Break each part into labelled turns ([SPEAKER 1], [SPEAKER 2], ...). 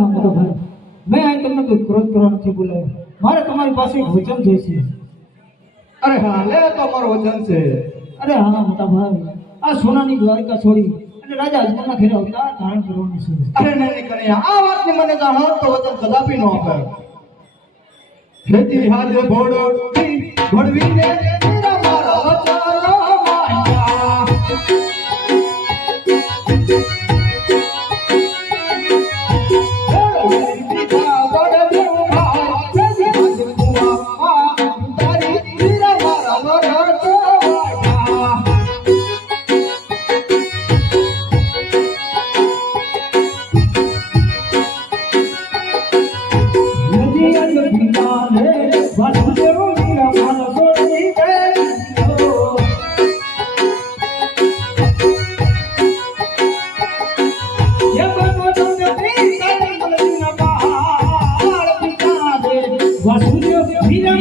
[SPEAKER 1] હા મોટો ભાઈ મેં અહીં તમને કોઈ ક્રોધ કરવા નથી બોલાવ્યો. મારે તમારી પાસે એક વચન જોઈશે.
[SPEAKER 2] અરે હા લે તો મારું વચન છે.
[SPEAKER 1] અરે હા મોટા ભાઈ. આ સોનાની દ્વારિકા છોડી અને રાજા અજમલના ઘરે અવતાર ધારણ કરવાનું છે.
[SPEAKER 2] અરે નહીં કનૈયા આ વાતની મને જાણ તો વચન કદાપી ન આપે ખેતી હાથ ભોળો ભોળવીને તેરા મારા વચન માન્યા
[SPEAKER 1] Dios, mira,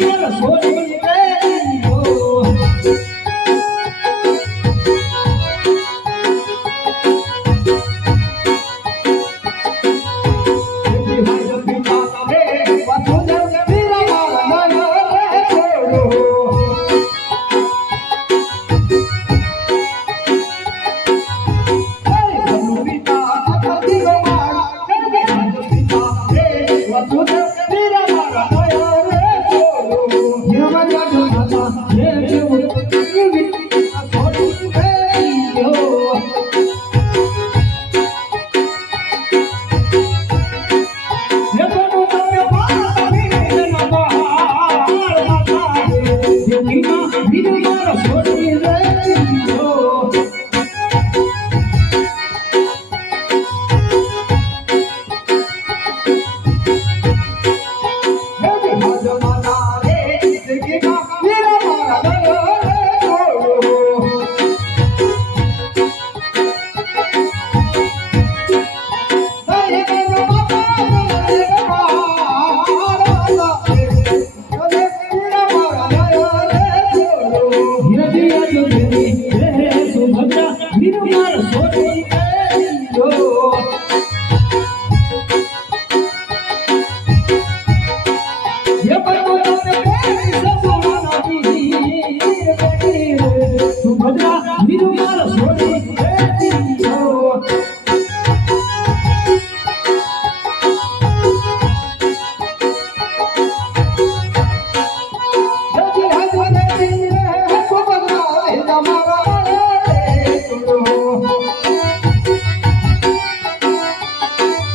[SPEAKER 1] ಸುಭದ್ರ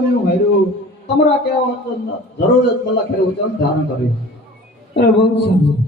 [SPEAKER 2] ને હું હાર્યો. તમારા કહેવા જરૂર જ મલ્લા ખેર ધારણ કર્યું.
[SPEAKER 1] બહુ સારું.